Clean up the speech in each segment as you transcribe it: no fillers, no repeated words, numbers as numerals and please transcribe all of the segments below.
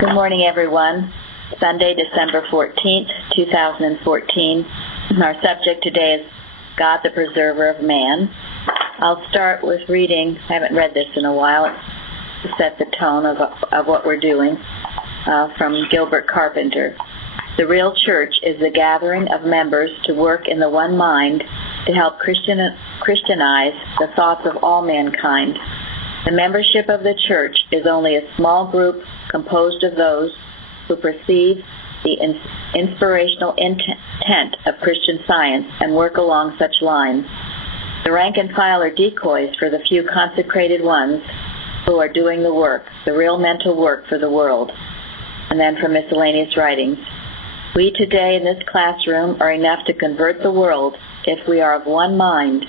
Good morning, everyone. Sunday, December 14th, 2014. Our subject today is God, the Preserver of Man. I'll start with reading, I haven't read this in a while, to set the tone of what we're doing, from Gilbert Carpenter. The real church is the gathering of members to work in the one mind to help Christianize the thoughts of all mankind. The membership of the church is only a small group composed of those who perceive the inspirational intent of Christian Science and work along such lines. The rank and file are decoys for the few consecrated ones who are doing the work, the real mental work for the world. And then from miscellaneous writings. We today in this classroom are enough to convert the world if we are of one mind,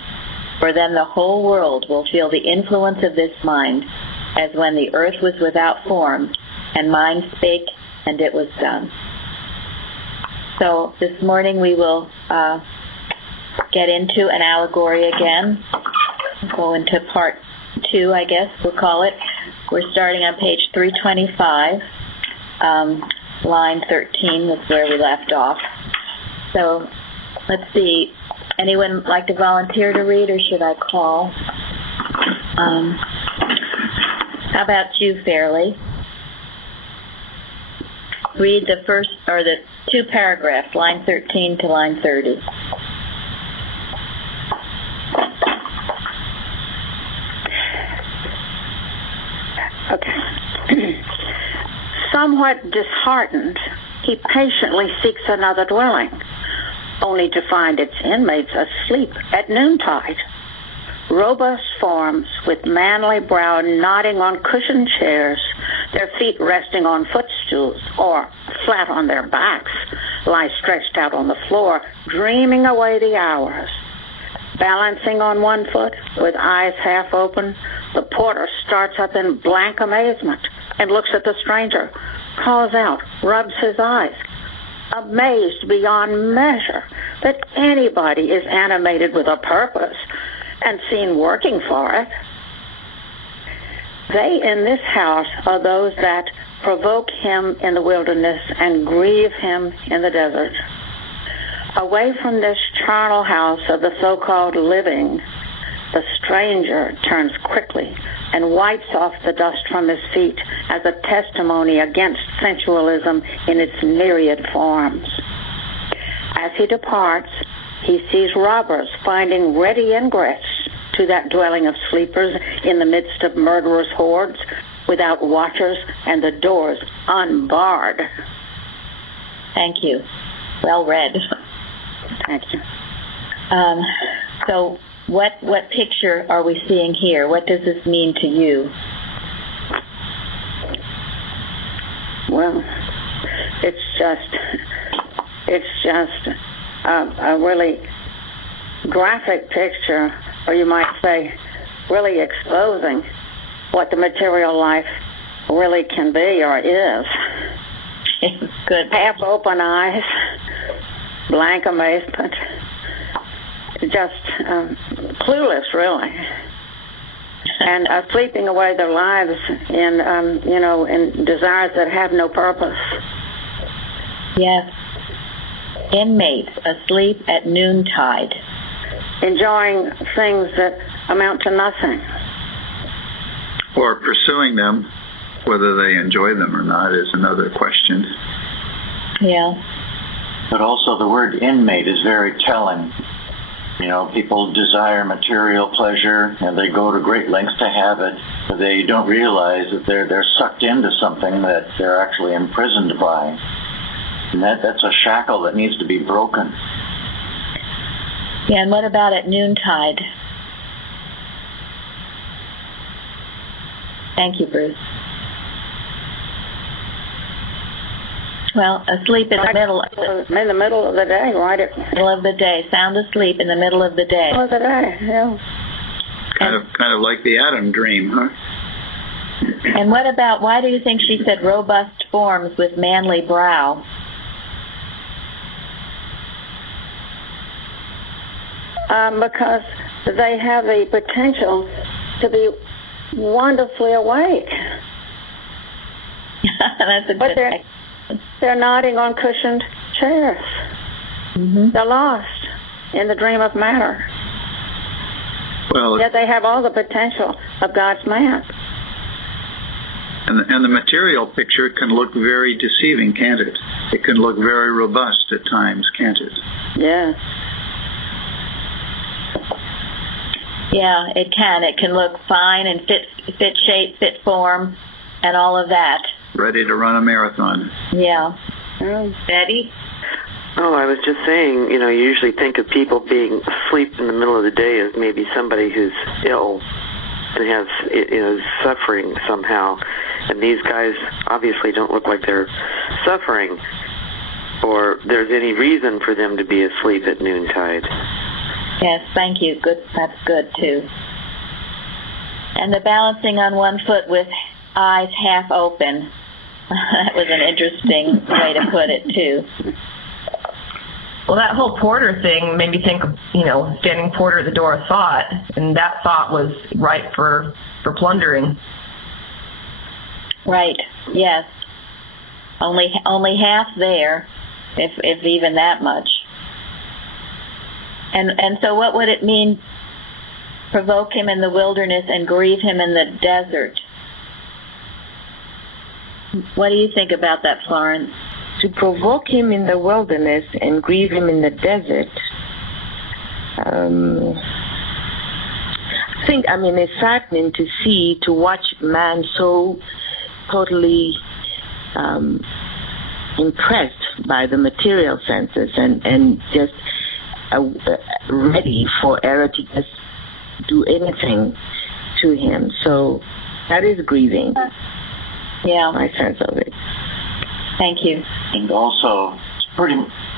for then the whole world will feel the influence of this mind, as when the earth was without form, and mind spake, and it was done. So this morning we will get into an allegory again. Go into part 2, I guess we'll call it. We're starting on page 325, line 13. That's where we left off. So let's see. Anyone like to volunteer to read, or should I call? How about you, Fairley? Read the first, or the 2 paragraphs, line 13 to line 30. Okay. Somewhat disheartened, he patiently seeks another dwelling, only to find its inmates asleep at noontide. Robust forms with manly brow nodding on cushioned chairs, their feet resting on footstools or flat on their backs, lie stretched out on the floor, dreaming away the hours. Balancing on one foot, with eyes half open, the porter starts up in blank amazement and looks at the stranger, calls out, rubs his eyes, amazed beyond measure that anybody is animated with a purpose and seen working for it. They in this house are those that provoke him in the wilderness and grieve him in the desert. Away from this charnel house of the so-called living, the stranger turns quickly and wipes off the dust from his feet as a testimony against sensualism in its myriad forms. As he departs, he sees robbers finding ready ingress to that dwelling of sleepers in the midst of murderous hordes, without watchers and the doors unbarred. Thank you. Well read. Thank you. So what picture are we seeing here? What does this mean to you? Well, it's just a really graphic picture, or you might say really exposing what the material life really can be or is. Good. Half open eyes, blank amazement, just clueless, really, and sleeping away their lives in desires that have no purpose. Yes. Inmates asleep at noontide. Enjoying things that amount to nothing. Or pursuing them, whether they enjoy them or not is another question. Yeah. But also the word inmate is very telling. You know, people desire material pleasure, and they go to great lengths to have it, but they don't realize that they're sucked into something that they're actually imprisoned by. And that's a shackle that needs to be broken. Yeah, and what about at noontide? Thank you, Bruce. Well, asleep in the middle. In the middle of the day, right? Middle of the day, sound asleep in the middle of the day. Middle of the day, yeah. Kind of like the Adam dream, huh? And what about, why do you think she said robust forms with manly brow? Because they have the potential to be wonderfully awake. That's a But good they're nodding on cushioned chairs. Mm-hmm. They're lost in the dream of matter. Well, Yet they have all the potential of God's man. and the material picture can look very deceiving, can't it? It can look very robust at times, can't it? Yes. Yeah, it can. It can look fine and fit shape, fit form, and all of that. Ready to run a marathon. Yeah. Betty? Oh, I was just saying, you usually think of people being asleep in the middle of the day as maybe somebody who's ill and has, suffering somehow. And these guys obviously don't look like they're suffering or there's any reason for them to be asleep at noontide. Yes, thank you. Good. That's good, too. And the balancing on one foot with eyes half open. That was an interesting way to put it, too. Well, that whole porter thing made me think of, standing porter at the door of thought, and that thought was ripe for plundering. Right, yes. Only half there, if even that much. And so what would it mean, provoke him in the wilderness and grieve him in the desert? What do you think about that, Florence? To provoke him in the wilderness and grieve him in the desert, I think, it's saddening to watch man so totally impressed by the material senses and just ready for error to just do anything to him. So that is grieving. Yeah. My sense of it. Thank you. And also, it's pretty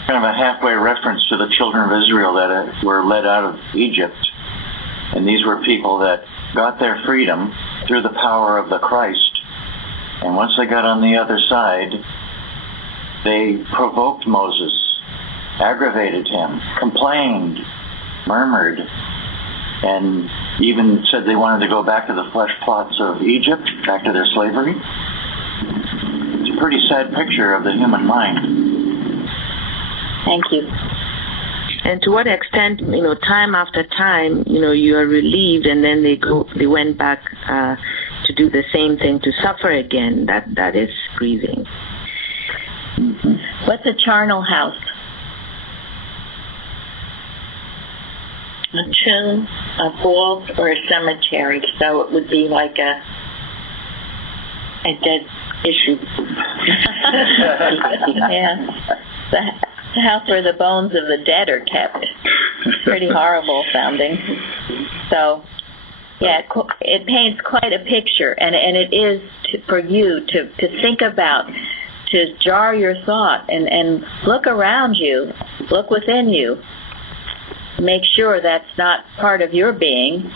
kind of a halfway reference to the children of Israel that were led out of Egypt. And these were people that got their freedom through the power of the Christ. And once they got on the other side, they provoked Moses, aggravated him, complained, murmured, and even said they wanted to go back to the flesh plots of Egypt, back to their slavery. It's a pretty sad picture of the human mind. Thank you. And to what extent, time after time, you are relieved, and then they went back to do the same thing, to suffer again. That is grieving. Mm-hmm. What's a charnel house? A tomb, a vault, or a cemetery. So it would be like a dead issue. Yeah. The house where the bones of the dead are kept. Pretty horrible sounding. So, yeah, it paints quite a picture, and it is for you to think about, to jar your thought and look around you, look within you. Make sure that's not part of your being,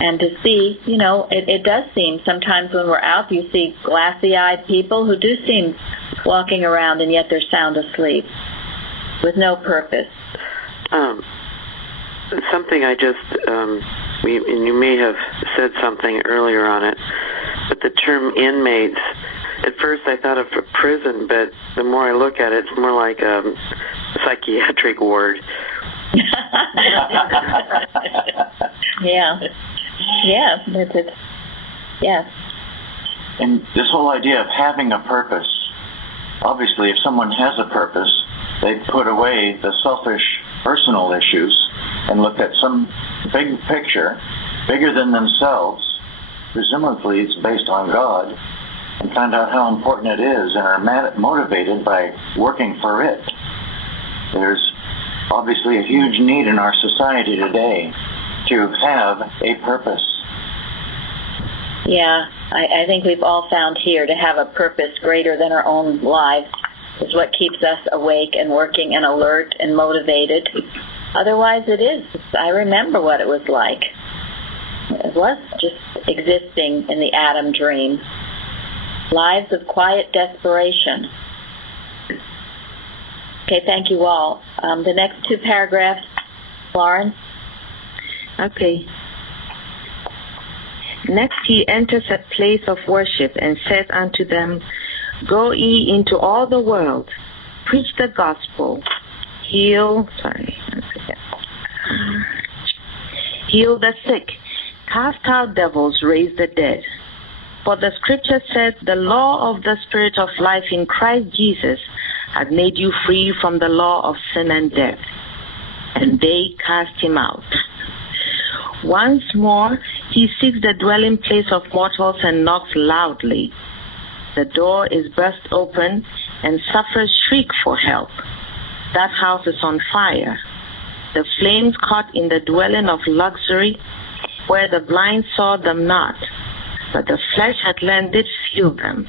and to see, it does seem sometimes when we're out, you see glassy-eyed people who do seem walking around and yet they're sound asleep with no purpose. Something I just, you may have said something earlier on it, but the term inmates, at first I thought of a prison, but the more I look at it, it's more like a psychiatric ward. Yeah. That's it. Yes. And this whole idea of having a purpose, obviously if someone has a purpose, they put away the selfish personal issues and look at some big picture, bigger than themselves, presumably it's based on God, and find out how important it is and are motivated by working for it. There's obviously a huge need in our society today to have a purpose. Yeah, I think we've all found here to have a purpose greater than our own lives is what keeps us awake and working and alert and motivated. Otherwise it is. I remember what it was like. It was just existing in the Adam dream. Lives of quiet desperation. Okay, thank you all. The next two paragraphs, Florence. Okay. Next he enters a place of worship and says unto them, Go ye into all the world, preach the gospel, heal the sick, cast out devils, raise the dead. For the scripture said, The law of the Spirit of life in Christ Jesus hath made you free from the law of sin and death. And they cast him out. Once more he seeks the dwelling place of mortals and knocks loudly. The door is burst open, and sufferers shriek for help. That house is on fire. The flames caught in the dwelling of luxury, where the blind saw them not, but the flesh at length did feel them.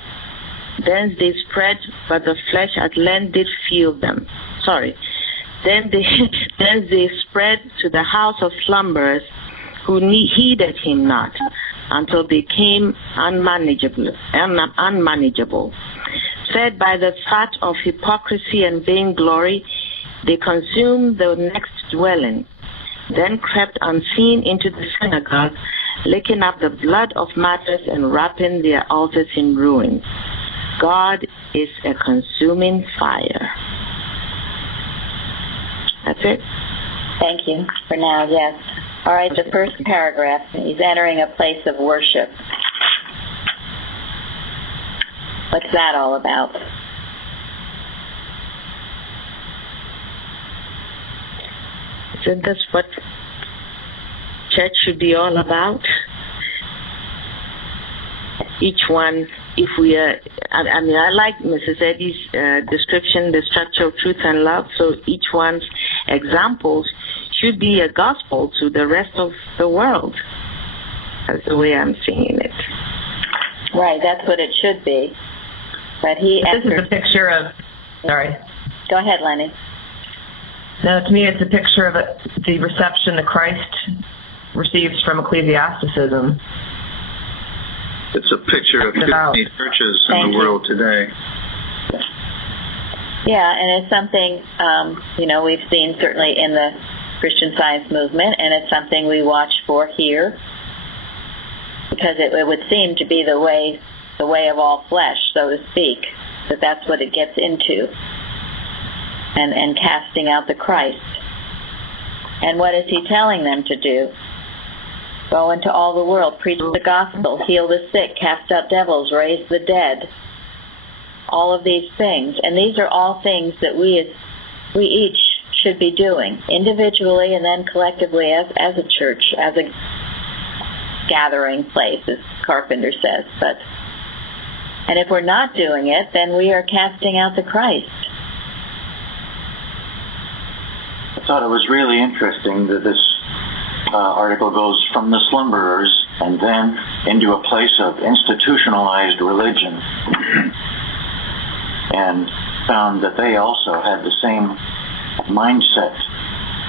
Thence they spread, but the flesh at length did feel them. Then they spread to the house of slumberers, who heeded him not, until they came unmanageable. Fed by the fat of hypocrisy and vainglory, they consumed the next dwelling, then crept unseen into the synagogue, licking up the blood of martyrs and wrapping their altars in ruins. God is a consuming fire. That's it. Thank you for now, yes. All right, the first paragraph, he's entering a place of worship. What's that all about? Isn't this what church should be all about? Each one, if we are, I like Mrs. Eddy's description, the structure of truth and love, so each one's examples should be a gospel to the rest of the world. That's the way I'm seeing it. Right, that's what it should be. But this is a picture of, sorry. Go ahead, Lenny. No, to me it's a picture of the reception that Christ receives from ecclesiasticism. It's a picture of too many churches in the world today. Yeah, and it's something, we've seen certainly in the Christian Science movement, and it's something we watch for here, because it would seem to be the way of all flesh, so to speak, that's what it gets into, and casting out the Christ. And what is he telling them to do? Go into all the world, preach the gospel, heal the sick, cast out devils, raise the dead. All of these things. And these are all things that we each should be doing, individually and then collectively as a church, as a gathering place, as Carpenter says. And if we're not doing it, then we are casting out the Christ. I thought it was really interesting that this article goes from the slumberers and then into a place of institutionalized religion, and found that they also had the same mindset,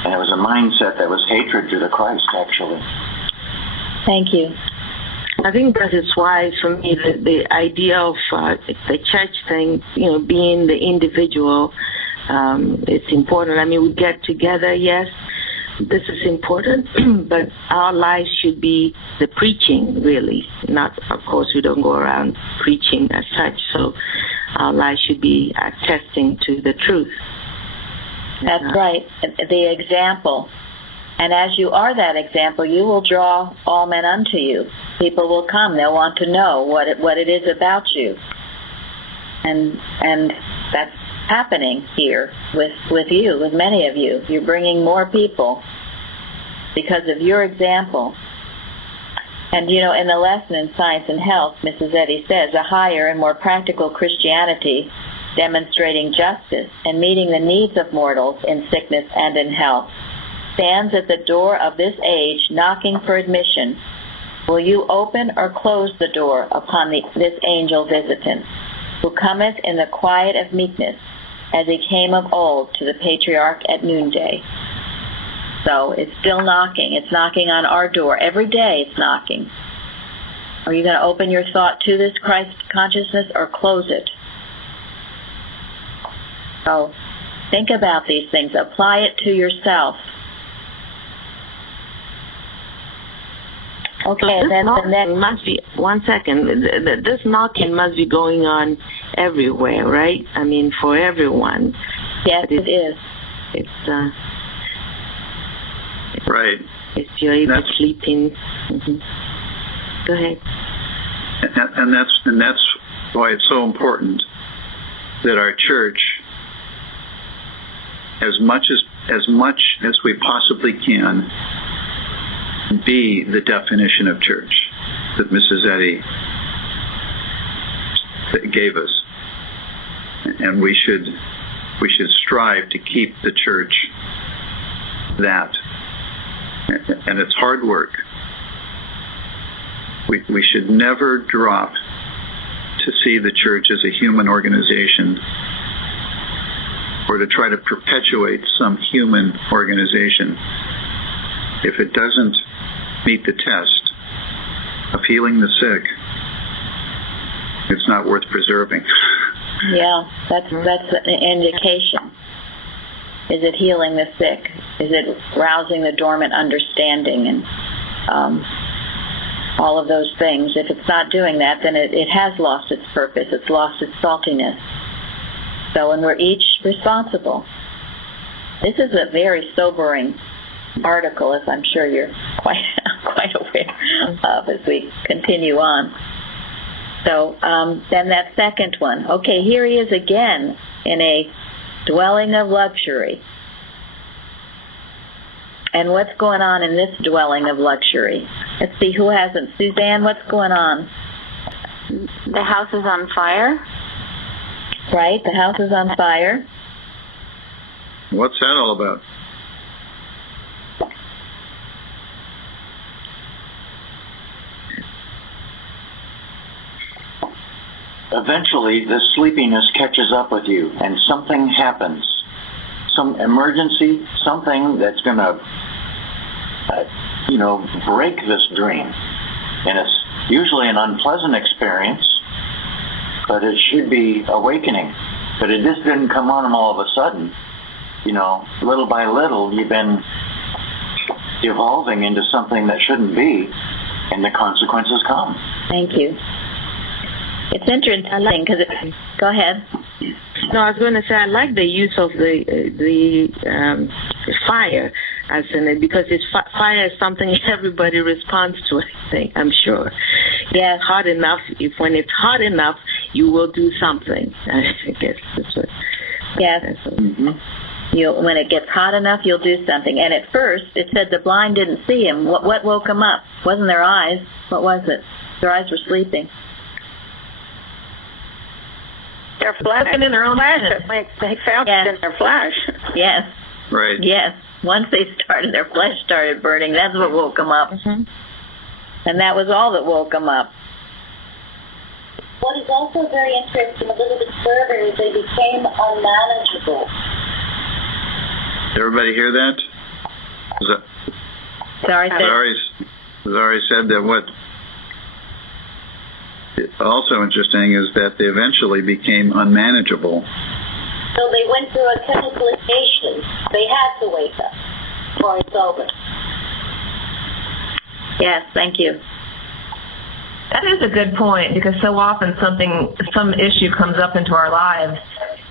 and it was a mindset that was hatred to the Christ, actually. Thank you. I think that is why, for me, the idea of the church thing, being the individual, it's important. I mean, we get together, yes, this is important, but our lives should be the preaching, really. Not, of course, we don't go around preaching as such, so our lives should be attesting to the truth. That's right, the example. And as you are that example, you will draw all men unto you. People will come. They'll want to know what it is about you. And that's happening here with you, with many of you. You're bringing more people because of your example. And, in the lesson in Science and Health, Mrs. Eddy says, a higher and more practical Christianity demonstrating justice and meeting the needs of mortals in sickness and in health stands at the door of this age knocking for admission. Will you open or close the door upon this angel visitant, who cometh in the quiet of meekness, as he came of old to the patriarch at noonday? So it's still knocking. It's knocking on our door. Every day it's knocking. Are you going to open your thought to this Christ consciousness or close it? So think about these things. Apply it to yourself. Okay, so then the next must be, one second, this knocking must be going on everywhere, right? I mean, for everyone. Yes, it is. It's right. If you're even sleeping. Mm-hmm. Go ahead. And that's why it's so important that our church, as much as we possibly can, be the definition of church that Mrs. Eddy gave us, and we should strive to keep the church that. And it's hard work. We should never drop to see the church as a human organization or to try to perpetuate some human organization. If it doesn't meet the test of healing the sick, it's not worth preserving. Yeah, that's an indication. Is it healing the sick? Is it rousing the dormant understanding and all of those things? If it's not doing that, then it has lost its purpose. It's lost its saltiness. So, and we're each responsible. This is a very sobering article, as I'm sure you're quite aware of as we continue on. So then that second one. Okay, here he is again in a dwelling of luxury. And what's going on in this dwelling of luxury? Let's see, who hasn't? Suzanne, what's going on? The house is on fire. Right, the house is on fire. What's that all about? Eventually, the sleepiness catches up with you, and something happens. Some emergency, something that's going to, break this dream. And it's usually an unpleasant experience, but it should be awakening. But it just didn't come on them all of a sudden. Little by little, you've been evolving into something that shouldn't be, and the consequences come. Thank you. It's interesting because go ahead. No, I was going to say I like the use of the fire as in it, because fire is something everybody responds to. I think, I'm sure. Yes. Hot enough. When it's hot enough, you will do something. I guess that's what. Yes. Mm-hmm. When it gets hot enough, you'll do something. And at first, it said the blind didn't see him. What woke them up? Wasn't their eyes? What was it? Their eyes were sleeping. Their flesh. In their own flesh. They felt it in their flesh. Yes. Right. Yes. Once they started, their flesh started burning. That's what woke them up. Mm-hmm. And that was all that woke them up. What is also very interesting, a little bit further, is they became unmanageable. Did everybody hear that? Sorry, Zari said that what also interesting is that they eventually became unmanageable. So they went through a chemicalization. They had to wake up, or it's over. Yes, thank you. That is a good point, because so often some issue comes up into our lives,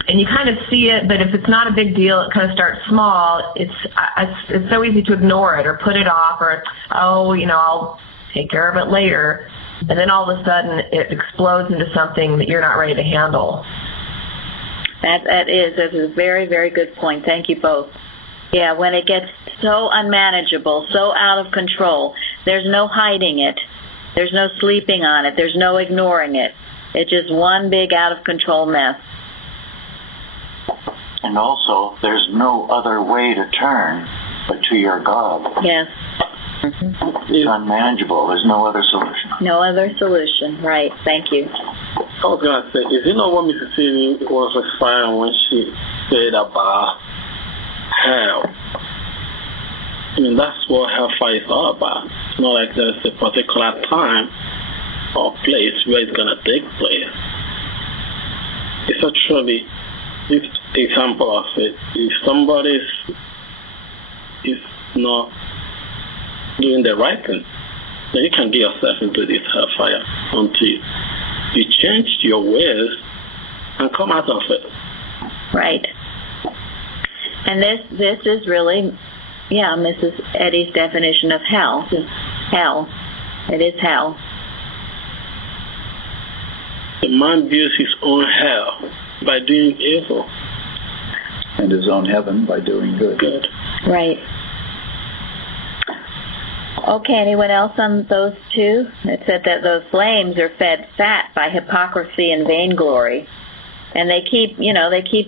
and you kind of see it, but if it's not a big deal, it kind of starts small. It's so easy to ignore it or put it off, or I'll take care of it later, and then all of a sudden it explodes into something that you're not ready to handle. That is a very, very good point. Thank you both. Yeah, when it gets so unmanageable, so out of control, there's no hiding it. There's no sleeping on it. There's no ignoring it. It's just one big out-of-control mess. And also, there's no other way to turn but to your God. Yes. Mm-hmm. It's unmanageable. There's no other solution. No other solution. Right. Thank you. I was going to say, is it not what Mrs. Eddy was referring when she said about hell? I mean, that's what hellfire is all about. It's not like there's a particular time or place where it's going to take place. It's actually this example of it. If somebody is not doing the right thing, then you can get yourself into this hellfire until you change your ways and come out of it. Right. And this is really, Mrs. Eddie's definition of hell. Hell. It is hell. The man builds his own hell by doing evil. And his own heaven by doing good. Good. Right. Okay, anyone else on those two? It said that those flames are fed fat by hypocrisy and vainglory. And they keep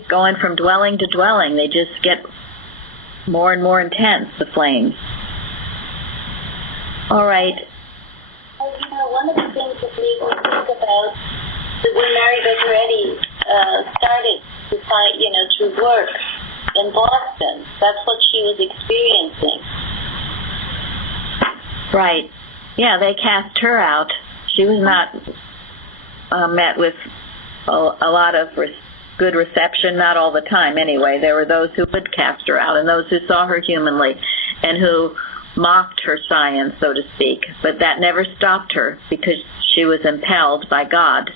going from dwelling to dwelling. They just get more and more intense, the flames. All right. One of the things that we think about is when Mary Baker started to find, to work in Boston. That's what she was experiencing. Right. Yeah, they cast her out. She was not met with a lot of good reception, not all the time anyway. There were those who would cast her out and those who saw her humanly and who mocked her science, so to speak. But that never stopped her because she was impelled by God.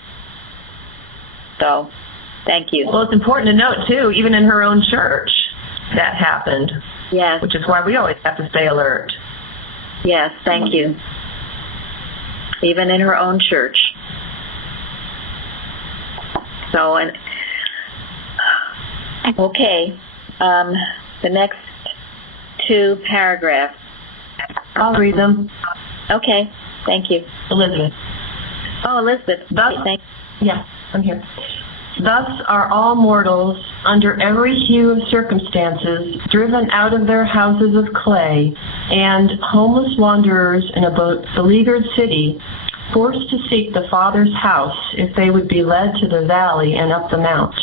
So, thank you. Well, it's important to note, too, even in her own church, that happened. Yes. Which is why we always have to stay alert. Yes, thank you. Even in her own church. So, okay, the next two paragraphs. I'll read them. Okay, thank you. Elizabeth. Oh, Elizabeth. Thank you. Yeah, I'm here. Thus are all mortals, under every hue of circumstances, driven out of their houses of clay, and homeless wanderers in a beleaguered city, forced to seek the Father's house if they would be led to the valley and up the mount.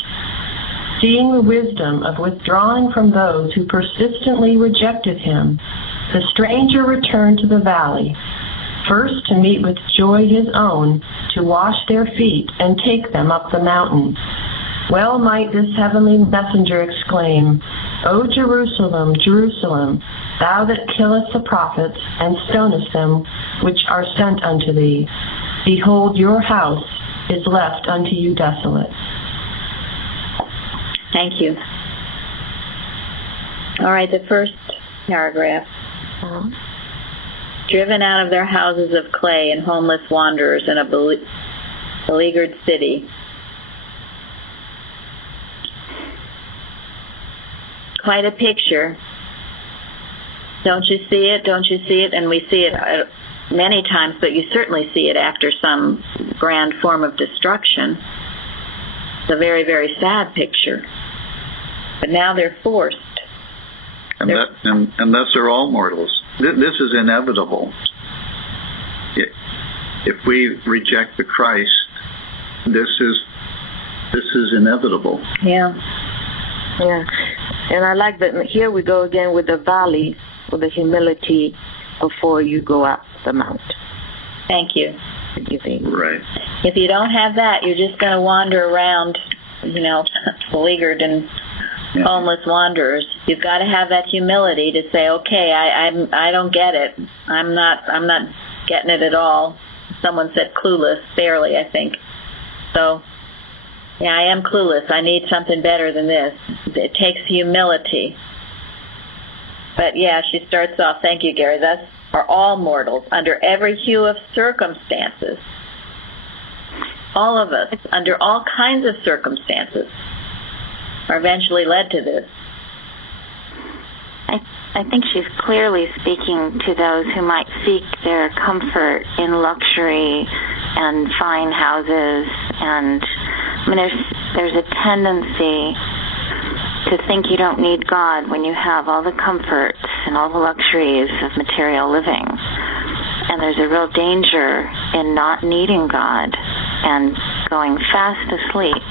Seeing the wisdom of withdrawing from those who persistently rejected him, the stranger returned to the valley, first to meet with joy his own, to wash their feet and take them up the mountain. Well might this heavenly messenger exclaim, O Jerusalem, Jerusalem, thou that killest the prophets and stonest them which are sent unto thee, behold, your house is left unto you desolate. Thank you. All right, the first paragraph. Driven out of their houses of clay and homeless wanderers in a beleaguered city. Quite a picture. Don't you see it? Don't you see it? And we see it many times, but you certainly see it after some grand form of destruction. It's a very, very sad picture. But now they're forced. And thus are all mortals. This is inevitable. If we reject the Christ, this is inevitable. Yeah. Yeah. And I like that here we go again with the valley, with the humility before you go up the mount. Thank you. Right. If you don't have that, you're just going to wander around, beleaguered and homeless wanderers. You've got to have that humility to say, okay, I don't get it. I'm not getting it at all. Someone said clueless, barely, I think. So, yeah, I am clueless. I need something better than this. It takes humility. But yeah, she starts off, thank you, Gary, thus are all mortals under every hue of circumstances. All of us, under all kinds of circumstances, are eventually led to this. I think she's clearly speaking to those who might seek their comfort in luxury and fine houses, and there's a tendency to think you don't need God when you have all the comforts and all the luxuries of material living. And there's a real danger in not needing God and going fast asleep.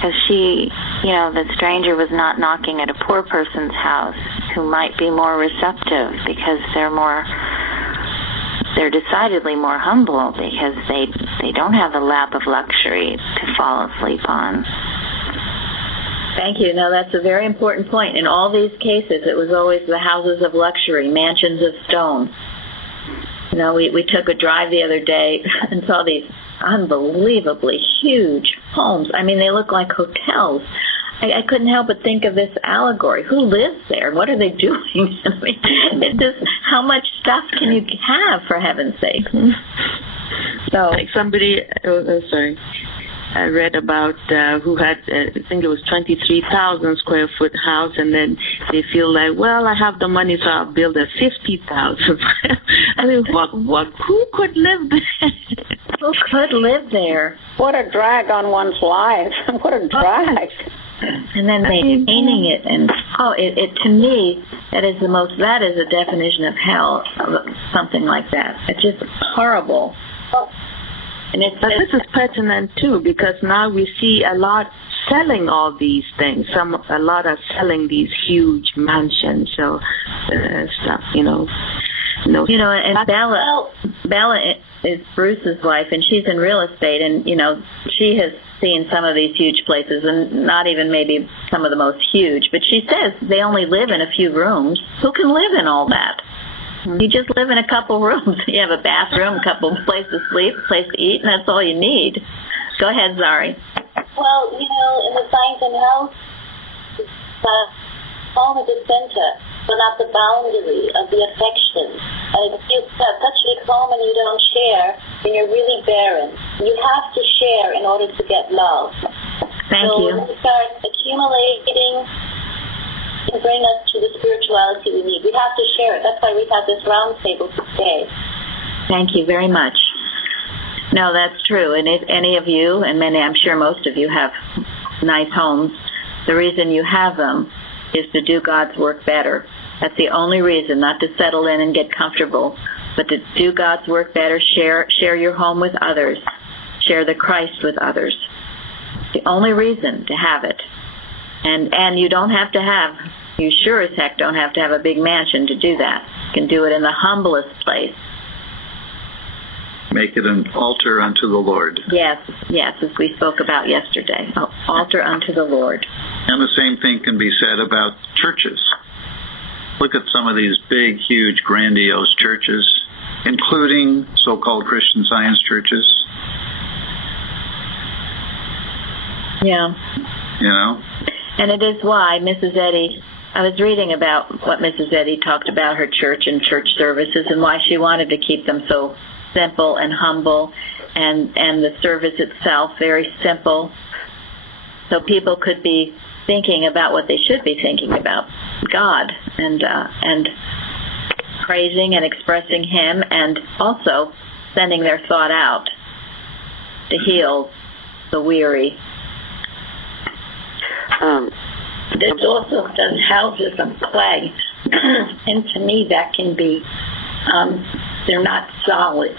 Because the stranger was not knocking at a poor person's house who might be more receptive because they're decidedly more humble because they don't have the lap of luxury to fall asleep on. Thank you. No, that's a very important point. In all these cases, it was always the houses of luxury, mansions of stone. we took a drive the other day and saw these unbelievably huge homes. I mean, they look like hotels. I couldn't help but think of this Allegory. Who lives there? What are they doing? I mean, it's just, how much stuff can you have, for heaven's sake? So, like somebody, sorry, I read about who had, I think it was 23,000 square foot house, and then they feel like, well, I have the money, so I'll build a 50,000. I mean, who could live there? Who could live there? What a drag on one's life. What a drag. And then maintaining it, and it to me, that is a definition of hell, something like that. It's just horrible. And but this is pertinent too, because now we see a lot selling all these things. A lot are selling these huge mansions, so stuff, And Bella is Bruce's wife, and she's in real estate, and she has seen some of these huge places, and not even maybe some of the most huge. But she says they only live in a few rooms. Who can live in all that? You just live in a couple rooms. You have a bathroom, a couple places to sleep, a place to eat, and that's all you need. Go ahead, Zari. Well, in the Science and Health, home is the center, but not the boundary of the affection. And if you have such a big home and you don't share, then you're really barren. You have to share in order to get love. Thank you. So when we start accumulating, and bring us to the spirituality we need. We have to share it. That's why we have this roundtable today. Thank you very much. No, that's true. And if any of you, and many, I'm sure most of you, have nice homes, the reason you have them is to do God's work better. That's the only reason, not to settle in and get comfortable, but to do God's work better. Share your home with others. Share the Christ with others. The only reason to have it. And you don't have to have, you sure as heck don't have to have a big mansion to do that. You can do it in the humblest place. Make it an altar unto the Lord. Yes, as we spoke about yesterday. Altar unto the Lord. And the same thing can be said about churches. Look at some of these big, huge, grandiose churches, including so-called Christian Science churches. Yeah. And it is why Mrs. Eddy, I was reading about what Mrs. Eddy talked about her church and church services and why she wanted to keep them so simple and humble, and the service itself very simple, so people could be thinking about what they should be thinking about, God, and praising and expressing Him, and also sending their thought out to heal the weary. This also does houses of clay, and to me that can be, they're not solid.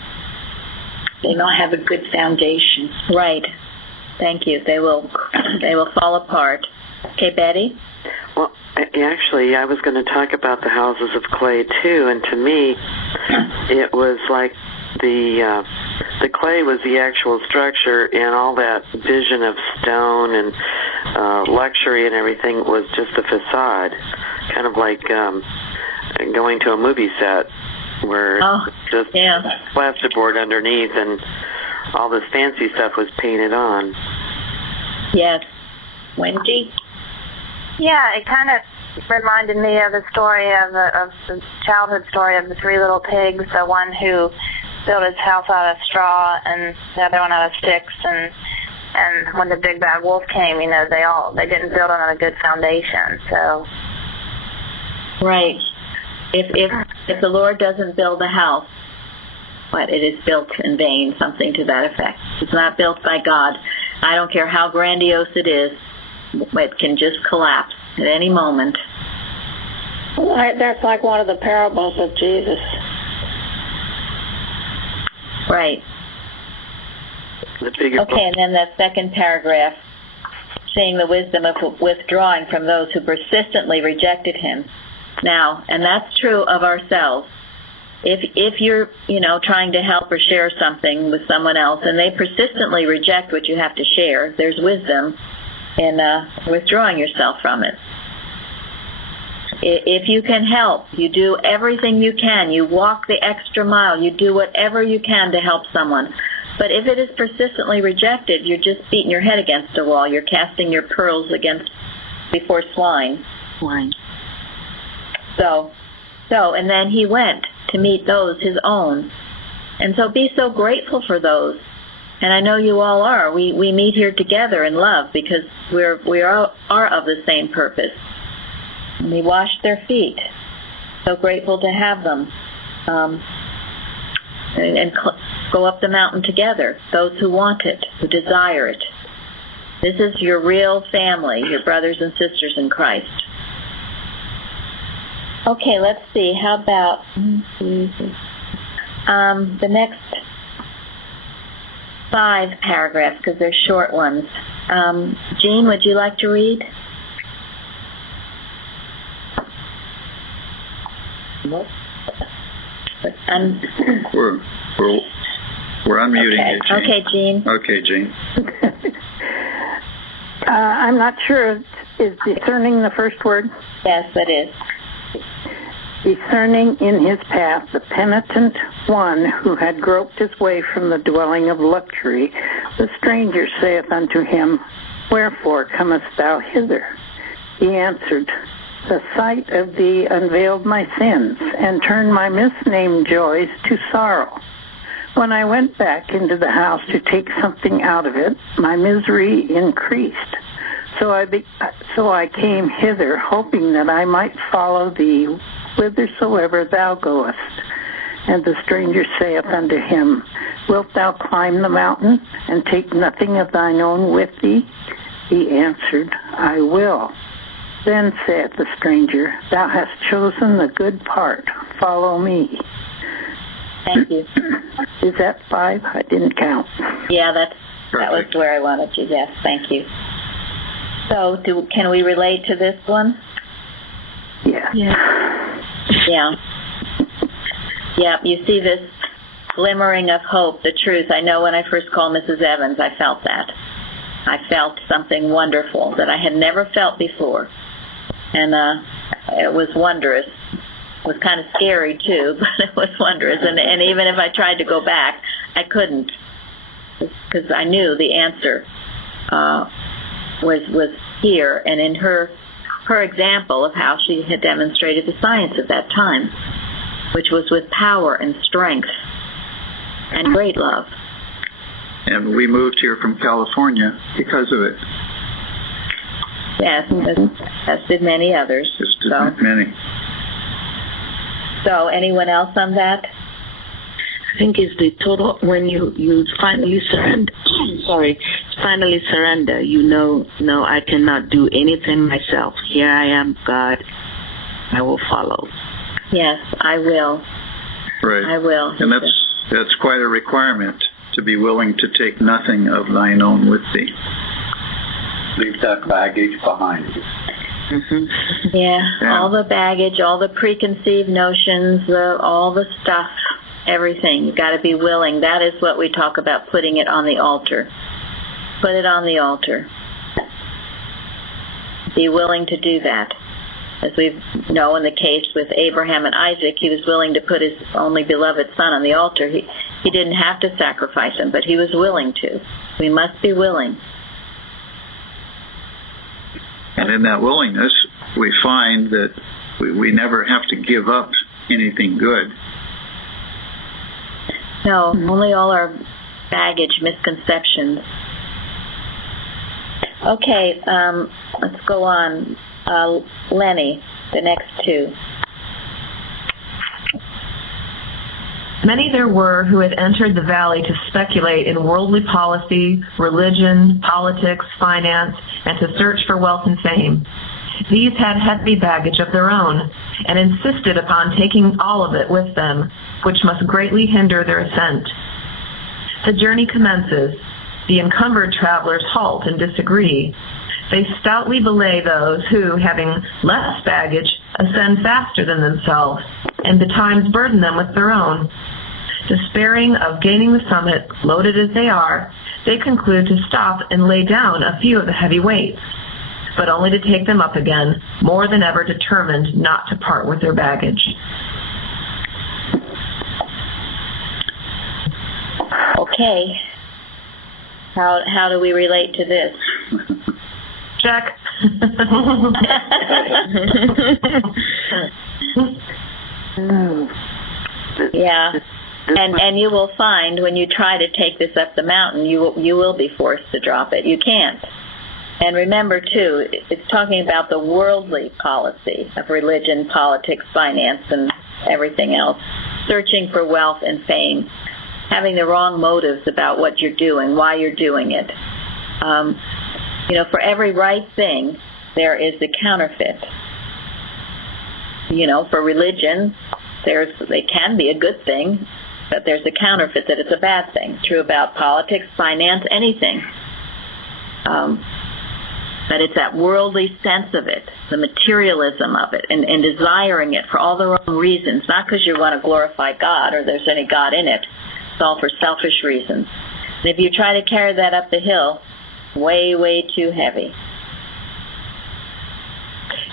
They don't have a good foundation. Right. Thank you. They will fall apart. Okay, Betty? Well, actually, I was going to talk about the houses of clay too, and to me, it was like the clay was the actual structure, and all that vision of stone and luxury and everything was just the facade, kind of like going to a movie set where just plasterboard underneath and all this fancy stuff was painted on. Yes. Wendy? Yeah, it kind of reminded me of the story of the childhood story of the three little pigs, the one who built his house out of straw and the other one out of sticks, and when the big bad wolf came, they didn't build on a good foundation. So right. If the Lord doesn't build a house, it is built in vain, something to that effect. It's not built by God. I don't care how grandiose it is, it can just collapse at any moment. That's like one of the parables of Jesus. Right. Okay, and then that second paragraph, seeing the wisdom of withdrawing from those who persistently rejected Him. Now, and that's true of ourselves. If you're, trying to help or share something with someone else and they persistently reject what you have to share, there's wisdom in withdrawing yourself from it. If you can help, you do everything you can. You walk the extra mile. You do whatever you can to help someone. But if it is persistently rejected, you're just beating your head against a wall. You're casting your pearls before swine. So, and then he went to meet those, his own. And so be so grateful for those. And I know you all are. We meet here together in love because we are of the same purpose. And he washed their feet. So grateful to have them. And go up the mountain together, those who want it, who desire it. This is your real family, your brothers and sisters in Christ. Okay, let's see. How about the next 5 paragraphs, because they're short ones. Jean, would you like to read? We're unmuting you, Jean. Okay, Jean. Okay, Jean. I'm not sure. Is discerning the first word? Yes, it is. Discerning in his path the penitent one who had groped his way from the dwelling of luxury, the stranger saith unto him, Wherefore comest thou hither? He answered, The sight of thee unveiled my sins, and turned my misnamed joys to sorrow. When I went back into the house to take something out of it, my misery increased. So I came hither, hoping that I might follow thee whithersoever thou goest. And the stranger saith unto him, Wilt thou climb the mountain, and take nothing of thine own with thee? He answered, I will. Then saith the stranger, Thou hast chosen the good part. Follow me. Thank you. Is that 5? I didn't count. Yeah, that was where I wanted you. Yes, thank you. So, can we relate to this one? Yeah. Yeah, you see this glimmering of hope, the truth. I know when I first called Mrs. Evans, I felt that. I felt something wonderful that I had never felt before. And it was wondrous. It was kind of scary, too, but it was wondrous. And even if I tried to go back, I couldn't, because I knew the answer was here, and in her example of how she had demonstrated the science of that time, which was with power and strength and great love. And we moved here from California because of it. Yes, as did many others. Many. So, anyone else on that? I think it's the total, when you finally surrender, you know, no, I cannot do anything myself. Here I am, God. I will follow. Yes, I will. Right. I will. And that's quite a requirement, to be willing to take nothing of thine own with thee. Leave that baggage behind you. Mm-hmm. Yeah, all the baggage, all the preconceived notions, all the stuff, everything. You've got to be willing. That is what we talk about, putting it on the altar. Put it on the altar. Be willing to do that. As we know in the case with Abraham and Isaac, he was willing to put his only beloved son on the altar. He didn't have to sacrifice him, but he was willing to. We must be willing. And in that willingness, we find that we never have to give up anything good. No, only all our baggage, misconceptions. Okay, let's go on. Lenny, the next 2. Many there were who had entered the valley to speculate in worldly policy, religion, politics, finance, and to search for wealth and fame. These had heavy baggage of their own, and insisted upon taking all of it with them, which must greatly hinder their ascent. The journey commences. The encumbered travelers halt and disagree. They stoutly belay those who, having less baggage, ascend faster than themselves, and betimes burden them with their own. Despairing of gaining the summit, loaded as they are, they conclude to stop and lay down a few of the heavy weights. but only to take them up again, more than ever determined not to part with their baggage. Okay. How do we relate to this? Check. Yeah. And you will find when you try to take this up the mountain, you will be forced to drop it. You can't. And remember, too, it's talking about the worldly policy of religion, politics, finance, and everything else. Searching for wealth and fame. Having the wrong motives about what you're doing, why you're doing it. For every right thing, there is the counterfeit. For religion, they can be a good thing, but there's a counterfeit that it's a bad thing. True about politics, finance, anything. But it's that worldly sense of it, the materialism of it, and desiring it for all the wrong reasons, not because you want to glorify God or there's any God in it. It's all for selfish reasons. And if you try to carry that up the hill, way, way too heavy.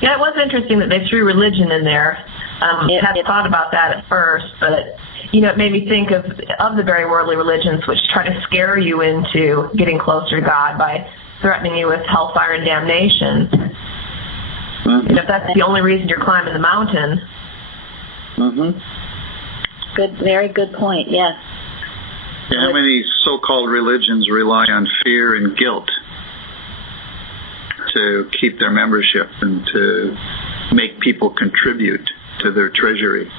Yeah, it was interesting that they threw religion in there. Had thought about that at first, but it made me think of the very worldly religions which try to scare you into getting closer to God by threatening you with hellfire and damnation. Mm-hmm. If that's the only reason you're climbing the mountain. Mm-hmm. Good, very good point. Yes. Yeah, how many so-called religions rely on fear and guilt to keep their membership and to make people contribute to their treasury?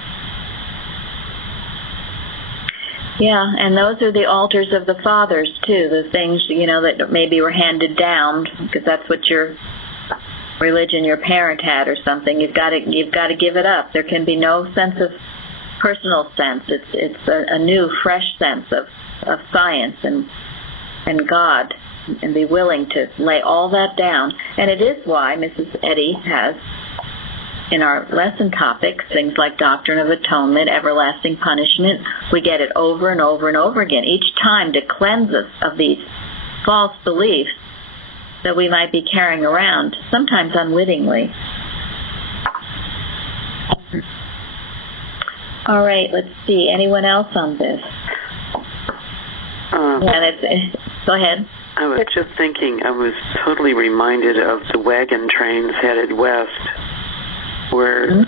Yeah, and those are the altars of the fathers too. The things that maybe were handed down because that's what your religion, your parent had or something. You've got to give it up. There can be no sense of personal sense. It's a new, fresh sense of science and God, and be willing to lay all that down. And it is why Mrs. Eddy has, in our lesson topics, things like Doctrine of Atonement, Everlasting Punishment. We get it over and over and over again, each time to cleanse us of these false beliefs that we might be carrying around, sometimes unwittingly. All right, let's see. Anyone else on this? Go ahead. I was just thinking, I was totally reminded of the wagon trains headed west where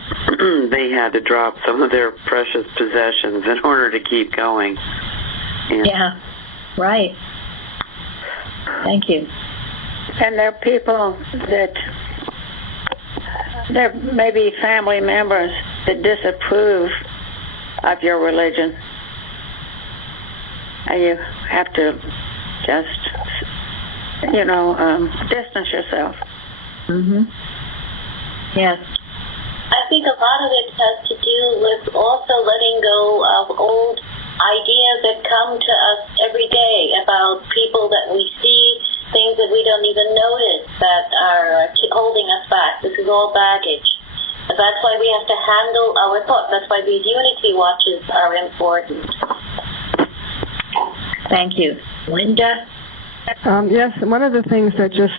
they had to drop some of their precious possessions in order to keep going. Yeah, right. Thank you. And there are people that, there may be family members that disapprove of your religion. And you have to just, distance yourself. Mm-hmm. Yes. I think a lot of it has to do with also letting go of old ideas that come to us every day about people that we see, things that we don't even notice that are holding us back. This is all baggage. And that's why we have to handle our thoughts. That's why these unity watches are important. Thank you. Linda? Yes, one of the things that just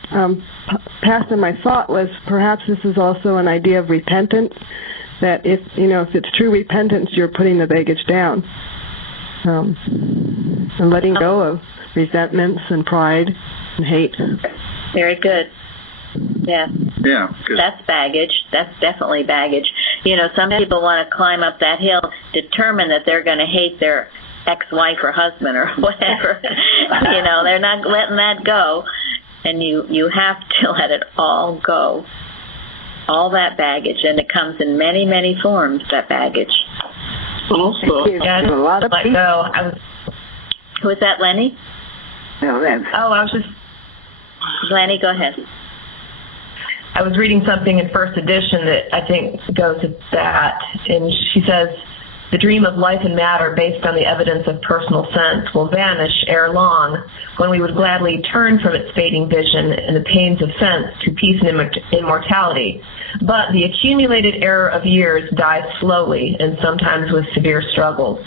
passed in my thought was perhaps this is also an idea of repentance, that if it's true repentance, you're putting the baggage down and letting go of resentments and pride and hate. Very good. Yeah. Yeah. That's baggage. That's definitely baggage. Some people want to climb up that hill determined that they're going to hate their ex-wife or husband or whatever. They're not letting that go. And you have to let it all go. All that baggage. And it comes in many, many forms, that baggage. Also, a lot of people. Who was that, Lenny? I was just... Lenny, go ahead. I was reading something in first edition that I think goes to that. And she says, the dream of life and matter based on the evidence of personal sense will vanish ere long, when we would gladly turn from its fading vision and the pains of sense to peace and immortality. But the accumulated error of years dies slowly and sometimes with severe struggles.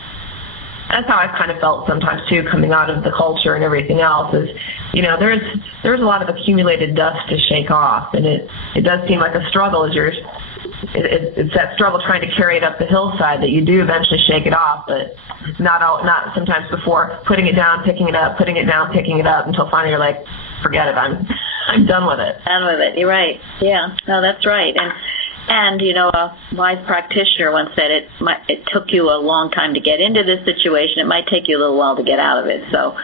That's how I've kind of felt sometimes too, coming out of the culture and everything else. Is, you know, there's a lot of accumulated dust to shake off, and it does seem like a struggle as it's that struggle trying to carry it up the hillside that you do eventually shake it off, but not sometimes before putting it down, picking it up, putting it down, picking it up, until finally you're like, forget it, I'm done with it. Done with it. You're right. Yeah. No, that's right. And you know, a wise practitioner once said it took you a long time to get into this situation. It might take you a little while to get out of it. So,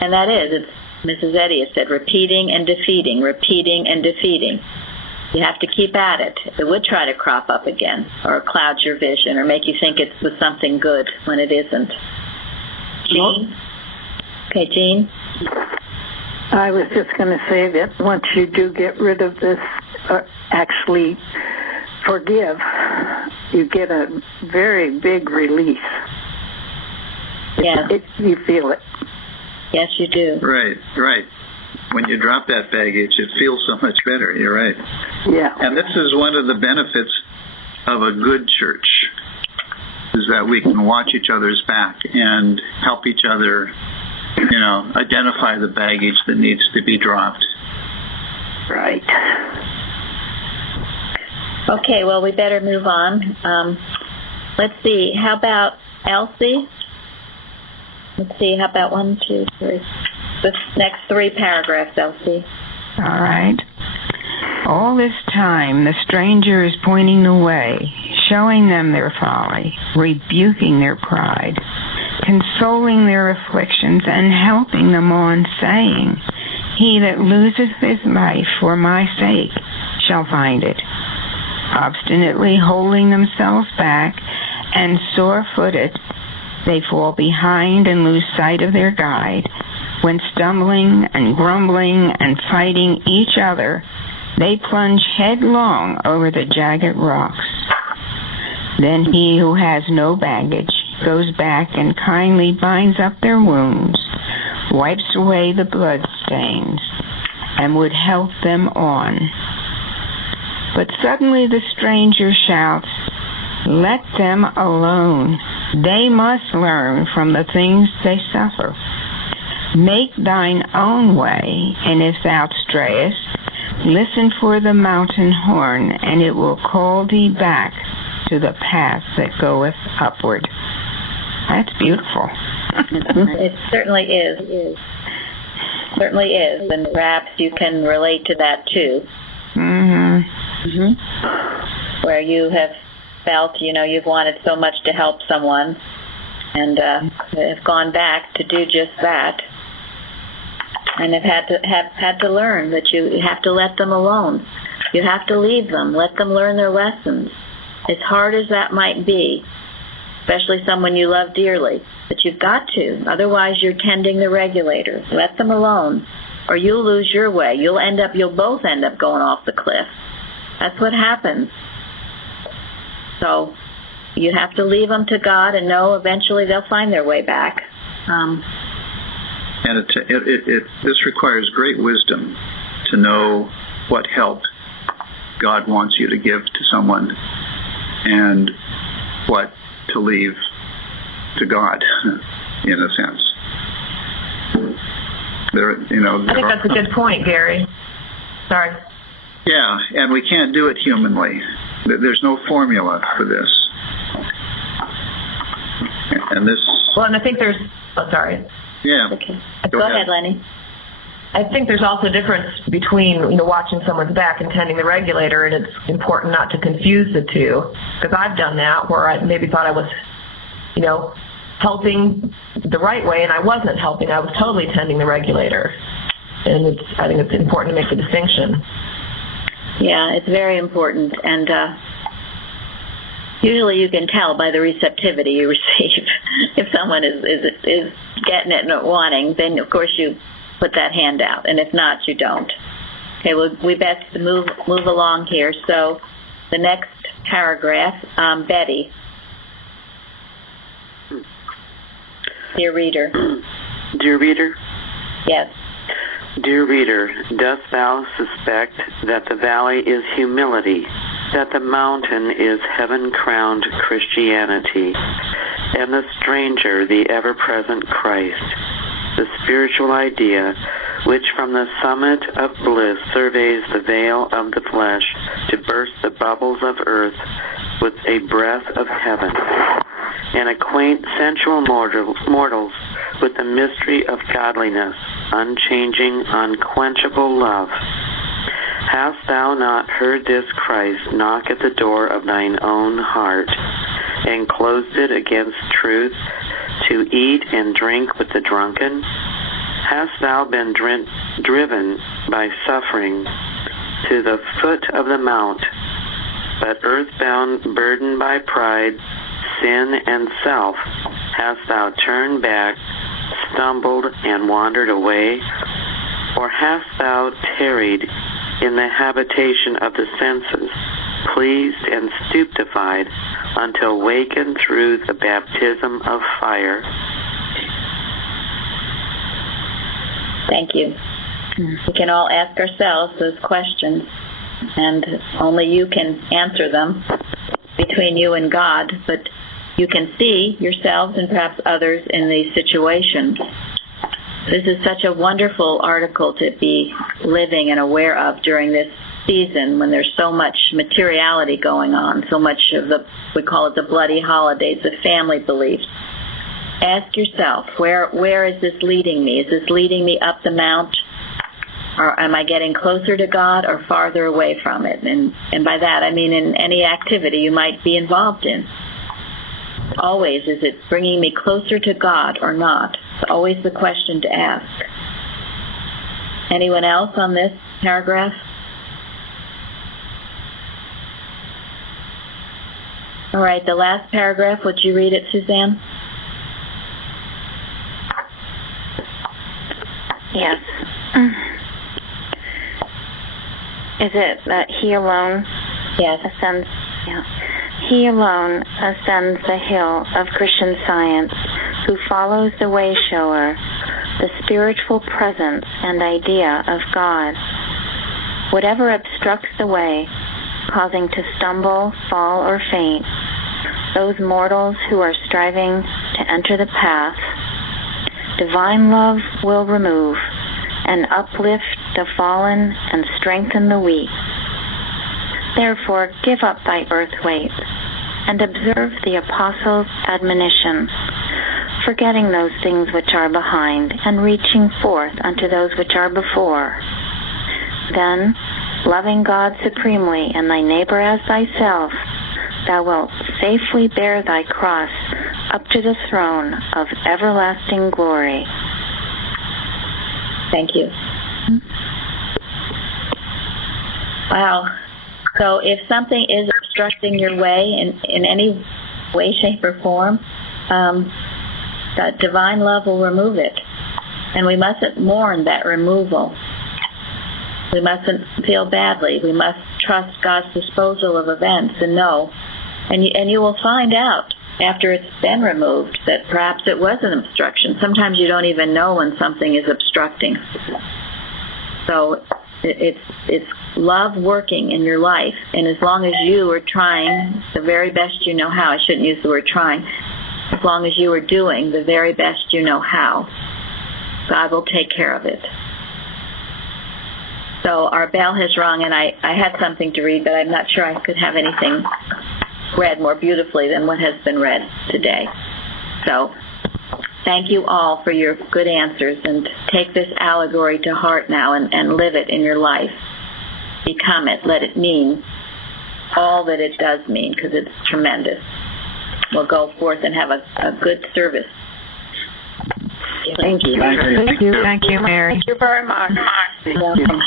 and that is, it's Mrs. Eddy has said, repeating and defeating, repeating and defeating. You have to keep at it. It would try to crop up again, or cloud your vision, or make you think it was something good when it isn't. Jean? Okay, Jean? I was just going to say that once you do get rid of this, actually forgive, you get a very big release. Yeah. You feel it. Yes, you do. Right. When you drop that baggage, it feels so much better. You're right. Yeah. And this is one of the benefits of a good church, is that we can watch each other's back and help each other, you know, identify the baggage that needs to be dropped. Right. Okay, well, we better move on. Let's see. How about Elsie? Let's see. How about 1, 2, 3? The next 3 paragraphs, Elsie. All right. All this time, the stranger is pointing the way, showing them their folly, rebuking their pride, consoling their afflictions, and helping them on, saying, he that loseth his life for my sake shall find it. Obstinately holding themselves back and sore-footed, they fall behind and lose sight of their guide. When stumbling and grumbling and fighting each other, they plunge headlong over the jagged rocks. Then he who has no baggage goes back and kindly binds up their wounds, wipes away the blood stains, and would help them on. But suddenly the stranger shouts, let them alone. They must learn from the things they suffer. Make thine own way, and if thou strayest, listen for the mountain horn, and it will call thee back to the path that goeth upward. That's beautiful. It certainly is. Certainly is, and perhaps you can relate to that too. Where you have felt, you know, you've wanted so much to help someone, and have gone back to do just that, and have had to learn that you have to let them alone. You have to leave them, let them learn their lessons, as hard as that might be, especially someone you love dearly. But you've got to, otherwise you're tending the regulator. Let them alone, or you'll lose your way. You'll both end up going off the cliff. That's what happens. So you have to leave them to God and know eventually they'll find their way back. And this requires great wisdom to know what help God wants you to give to someone and what to leave to God, in a sense. I think that's a good point, Gary. Sorry. Yeah, and we can't do it humanly. There's no formula for this. And this... Well, and I think there's... Oh, sorry. Yeah. Okay. Go ahead, Lenny. I think there's also a difference between, watching someone's back and tending the regulator, and it's important not to confuse the two. Because I've done that where I maybe thought I was, helping the right way, and I wasn't helping. I was totally tending the regulator. And I think it's important to make the distinction. Yeah, it's very important. And usually you can tell by the receptivity you receive. If someone is getting it and wanting, then of course you put that hand out, and if not, you don't. Okay, well, we best move along here. So the next paragraph, Betty. Dear reader. Dear reader? Yes. Dear reader, dost thou suspect that the valley is humility, that the mountain is heaven-crowned Christianity, and the stranger, the ever-present Christ, the spiritual idea which from the summit of bliss surveys the veil of the flesh to burst the bubbles of earth with a breath of heaven, and acquaint sensual mortals with the mystery of godliness, unchanging, unquenchable love. Hast thou not heard this Christ knock at the door of thine own heart, and closed it against truth, to eat and drink with the drunken? Hast thou been driven by suffering to the foot of the mount, but earthbound, burdened by pride, sin, and self, hast thou turned back, stumbled, and wandered away? Or hast thou tarried in the habitation of the senses, pleased and stupefied, until wakened through the baptism of fire? Thank you. We can all ask ourselves those questions, and only you can answer them between you and God, but you can see yourselves and perhaps others in these situations. This is such a wonderful article to be living and aware of during this season when there's so much materiality going on, so much of we call it the bloody holidays, the family beliefs. Ask yourself, where is this leading me? Is this leading me up the mount? Or am I getting closer to God or farther away from it? And by that I mean in any activity you might be involved in. Always, is it bringing me closer to God or not? It's always the question to ask. Anyone else on this paragraph? All right, the last paragraph, would you read it, Suzanne? Yes. Is it that he alone ascends? Yeah. He alone ascends the hill of Christian Science, who follows the way shower, the spiritual presence and idea of God. Whatever obstructs the way, causing to stumble, fall, or faint, those mortals who are striving to enter the path, divine love will remove and uplift the fallen and strengthen the weak. Therefore, give up thy earth weight and observe the apostles' admonition, forgetting those things which are behind and reaching forth unto those which are before. Then, loving God supremely and thy neighbor as thyself, thou wilt safely bear thy cross up to the throne of everlasting glory. Thank you. Wow. So if something is obstructing your way in any way, shape, or form, that divine love will remove it. And we mustn't mourn that removal. We mustn't feel badly. We must trust God's disposal of events and know. And you will find out after it's been removed that perhaps it was an obstruction. Sometimes you don't even know when something is obstructing. So it's love working in your life, and as long as you are trying the very best you know how, I shouldn't use the word trying, as long as you are doing the very best you know how, God will take care of it. So our bell has rung, and I had something to read, but I'm not sure I could have anything read more beautifully than what has been read today. So thank you all for your good answers, and take this allegory to heart now and live it in your life. Become it. Let it mean all that it does mean, because it's tremendous. We'll go forth and have a good service. Thank you. Thank you. Thank you, Mary. Thank you very much. You're welcome.